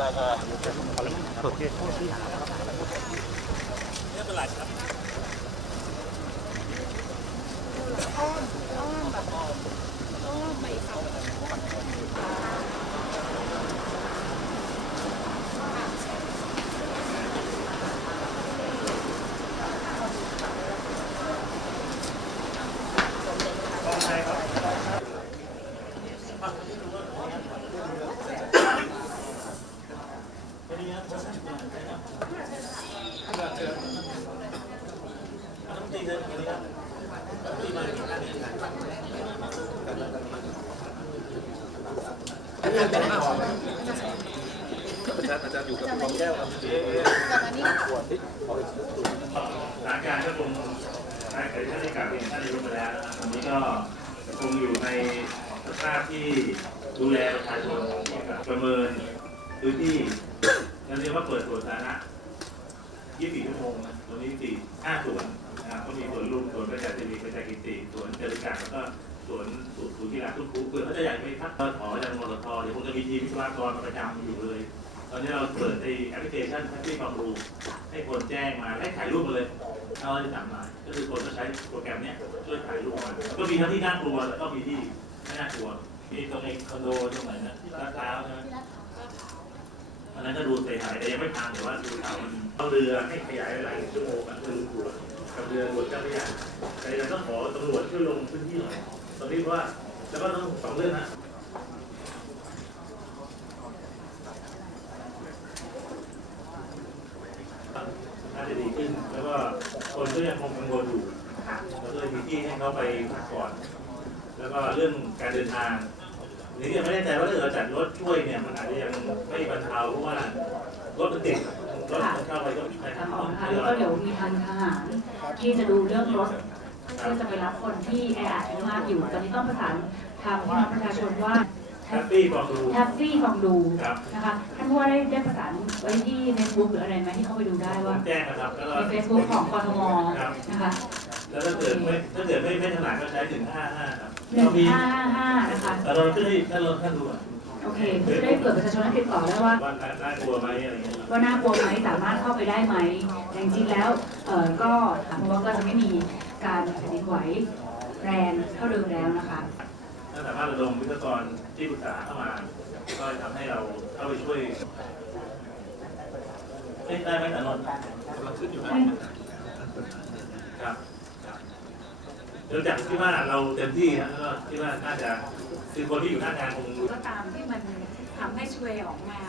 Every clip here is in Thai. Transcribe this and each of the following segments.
โอเคโทษที่หาไม่เป็นไรครับ อาจารย์อาจารย์อยู่กับกองแก้วครับจากอันนี้สถานการก็คงนายเคยท่านได้กลับเรียนท่านนายกไปแล้วนะครับวันนี้ก็คงอยู่ในสภาพที่ดูแลประชาชนประเมินพื้นที่เราเรียกว่าเปิดสวนสาธารณะ24ชั่วโมงนะตรงนี้สี่ห้าสวนนะครับก็มี วนลุมสวนประชาธิปไตยประชากิติสวนเจริญการแล้วก็สวนสุสุที่รักทุกคูเผื่อเขาจะอยากไปพักก็ขอจากมรทเดี๋ยวคงจะมีทีมวิศวกรประจำอยู่เลย ตอนนี้เราเปิดในแอปพลิเคชันแท็กซี่ความรู้ให้คนแจ้งมาให้ถ่ายรูปมาเลยเอาอะไรสั่งมาก็คือคนก็ใช้โปรแกรมเนี้ยช่วยถ่ายรูปมาก็มีทั้งที่น่ากลัวแล้วก็มีที่ไม่น่ากลัวมีตรงในคอนโดตรงไหนนะที่ลาดพร้าวใช่ไหม อันนั้นก็ดูเสียหายแต่ยังไม่พังแต่ว่าดูข่าวมันเอาเรือให้ขยายหลายชั่วโมงกันคือหัวกับเรือหัวเจ้าพระยาแต่เราต้องขอตำรวจช่วยลงพื้นที่หน่อยตอนนี้เพราะว่าแล้วก็ต้องสองเรื่องนะน่าจะดีขึ้นแล้วก็คนก็ยังคงกังวลอยู่แล้วก็เลยมีที่ให้เขาไปพักผ่อนแล้วก็เรื่องการเดินทางนี่ยังไม่แน่ใจว่าถ้าเราจัดรถช่วยเนี่ยมันอาจจะยัง ไม่บรรเทาเพราะว่ารถมันติดรถมันเข้าไปก็ใช้ทางอต้ออกงค่ะทแล้วยก็อยเดี๋ยวมีทางทหารที่จะดูเรื่องรถเพื่อจะไปรับคนที่แออัดมากอยู่ ตอนนี้ต้องประสานทางพี่น้องประชาชนว่าแฮปปี้บอกดูแท็กซี่ฟังดูครับนะคะท่านผู้ว่าได้ได้ประสานไว้ที่ Facebook หรืออะไรไหมที่เข้าไปดูได้ผว่ามแจ้งนะครับแล้วก็ใน Facebook ของกทมครับนะคะแล้วถ้าเกิดไม่ถ้าเกิดไม่ไม่ถนัดก็ใช้ถึงห้าห้าครับหนึ่งก็มีห้าห้าห้านะคะแต่เราขึ้นให้ท่านลองท่านดูอะ โอเคเพื่อจะได้เกิดประชาชนได้ติดต่อได้ว่า ว่าน่ากลัวไหมอะไรอย่างเงี้ยว่าน่ากลัวไหมสามารถเข้าไปได้ไหมแต่จริงๆแล้วเออก็ถามว่าก็จะไม่มีการแผ่นดินไหวแรงเท่าเดิมแล้วนะคะ ถ้าสามารถระดมวิศวกรที่ปรึกษาเข้ามา ก็ทำให้เราเข้าไปช่วยเอ้ยได้ไหมแต่นนท์กำลังขึ้นอยู่นะครับครับเนื่องจากที่ว่าเราเต็มที่ฮะแล้วก็ที่ว่าน่าจะ คือคนที่อยู่หน้างานคงรู้ก็ตามที่มันทำให้ช่วยออกมา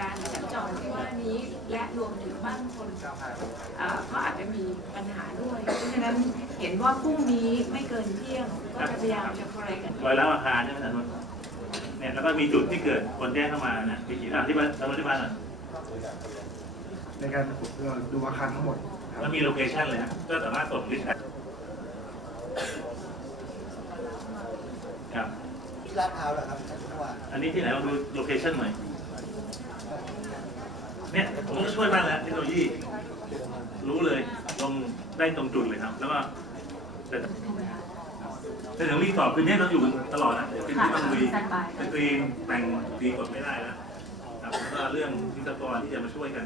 การสัญจรที่ว่านี้และรวมถึงบ้านคนเอ่อก็อาจจะมีปัญหาด้วย เพราะฉะนั้นเห็นว่าพรุ่งนี้ไม่เกินเที่ยงก็จะพยายามจะคอยกัน รอยร้าวอาคารใช่ไหมแต่นนท์เนี่ยแล้วก็มีจุดที่เกิดคนแจ้งเข้ามานะมีกี่อะที่บ้านเราที่บ้านอะในการดูอาคารทั้งหมดครับ แล้วมีโลเคชันเลยนะก็สามารถส่งลิสต์ได้ครับ ที่ลาดพร้าวเหรอครับท่านผู้ว่าอันนี้ที่ไหนลองดูโลเคชั่นหน่อยเนี่ยผมก็ช่วยมากแล้วเทคโนโลยีรู้เลยลงได้ตรงจุดเลยครับ แล้วก็แต่แต่เดี๋ยวรีสอร์ทคืนนี้เราอยู่ตลอดนะเดี๋ยวคืนนี้ต้องลุยสแตนบายสกรีนแต่งดีกดไม่ได้แล้วครับแล้วก็เรื่องวิศวกรที่จะมาช่วยกัน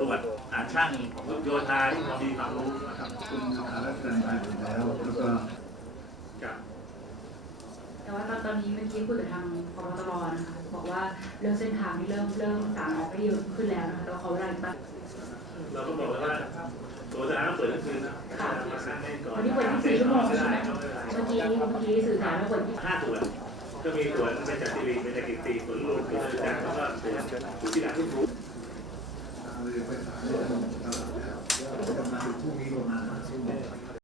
ตรวจหาช่างโยธาที่มีความรู้นะครับคุณสถานรัฐการณ์อยู่แล้วแล้วก็กับ แต่ว่าตอนตอนนี้เมื่อกี้คุยกับทางพบตรนะคะบอกว่าเรื่องเส้นทางนี่เริ่มเริ่มสางออกไปเยอะขึ้นแล้วนะคะแต่ว่าเขาเวลาอีกบ้างเราก็บอกเลยว่าตัวสถานต้องเปิดทั้งคืนนะค่ะก่อนวันนี้เปิด24ชั่วโมงใช่ไหมเมื่อกี้เมื่อกี้สื่อสารว่าเปิดที่ห้าส่วนก็มีส่วนเป็นจากทีวีเป็นจากกิจตีส่วนรวมคือจากแล้วก็ส่วนที่หลังที่รู้เรือไฟฟ้าเรื่องตลาดแล้วจะมาถึงพรุ่งนี้ประมาณห้าทุ่ม